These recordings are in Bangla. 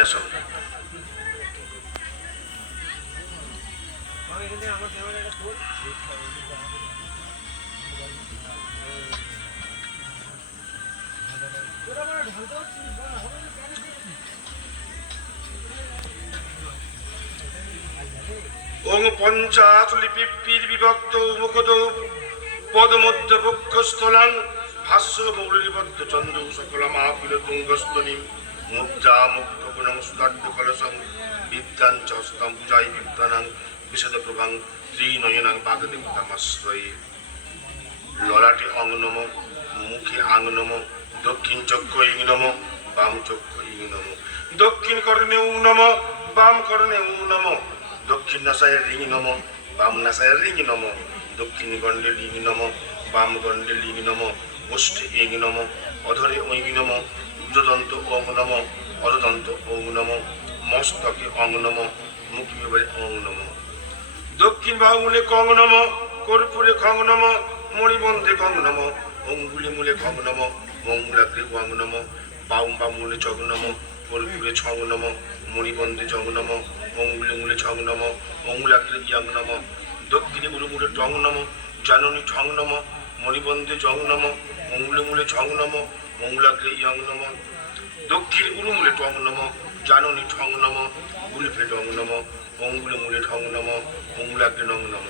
এসো। ওং পঞ্চাচলি পিপ্পির বিভক্ত মুখদ পদমধ্য বক্ষস্থলাং ভাষ্য মৌলিবদ্ধ চন্দ্র সকলমাপিল তুঙ্গস্তনি মুদ্রা মুক্ত গুণং সুদার্থ কলসং বিদ্যাং চ হস্তাং পূজায় বিদ্যানাং বিশদ প্রভাং ত্রিনয়নাং বাগদেবতামাশ্রয়ে। ললাটে অং নম, মুখে আং নম, দক্ষিণ চক্র ইং নম, বাম চক্র ইং নম, দক্ষিণ কর্ণে উং নম, বাম কর্ণে উং নম, দক্ষিণ নাসায় রিং নম, বাম নাসায় রিং নম, দক্ষিণ গণ্ডে লিং নম, বাম গণ্ডে লিং নম, ওষ্ঠে ইং নম, অধরে ঐং নম, উদদন্ত ওং নম, অদদন্ত ওং নম, মস্তকে অং নম, মুখে ওং নম। দক্ষিণ বাহুমূলে কং নম, কর্পূরে খং নম, মণিবন্ধে কং নম, অঙ্গুলি মূলে খং নম, মঙ্গলাগ্রে ওয়াং নম, বাম বামূলে চং নম, কর্পূরে ছং নম, মণিবন্ধে চং নম, অঙ্গুলি মূলে ছং নম, অঙ্গুলাগ্রে ইয়াং নম, দক্ষিণে গুরুমূলে টং নম, জাননী ছং নম, মণিবন্ধে জং নম, অঙ্গুলি মূলে ছং নম, মঙ্গলাগ্রে ইয়াং নম, দক্ষিণ গুরুমূলে টং নম, জাননী ছং নম, গুলফে টং নম, অঙ্গুলি মূলে ঠং নম, অঙ্গুলাগ্রে নং নম,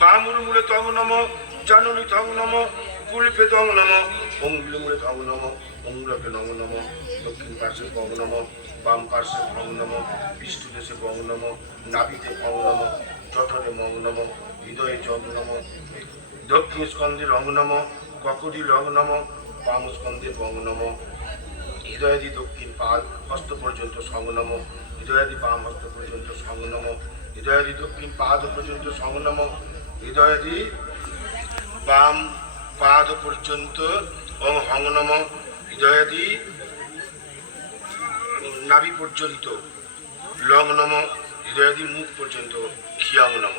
বাম উরুমূলে তং নম, জাননী থং নম, গুলফে তং নম, অঙ্গুলি মূলে থং নম, অঙ্গুলাগ্রে নং নম, দক্ষিণ পার্শ্বে বং নম, বাম পার্শ্বে ভং নম, পৃষ্ঠদেশে বং নম, নাভিতে ভং নম, জঠরে মং নম, হৃদয়ে জং নম, দক্ষিণ স্কন্ধে রং নম, ককুদি লং নম, বাম স্কন্ধে বং নম, হৃদয়াদি দক্ষিণ পাদ হস্ত পর্যন্ত সং নম, হৃদয়াদি বাম হস্ত পর্যন্ত সং নম, হৃদয়াদি দক্ষিণ পাদ পর্যন্ত সং নম, হৃদয়াদি বাম পাদ পর্যন্ত ওং হং নম, হৃদয়াদি নাভি পর্যন্ত লং নম, হৃদয়াদি মুখ পর্যন্ত খিয়াং নম।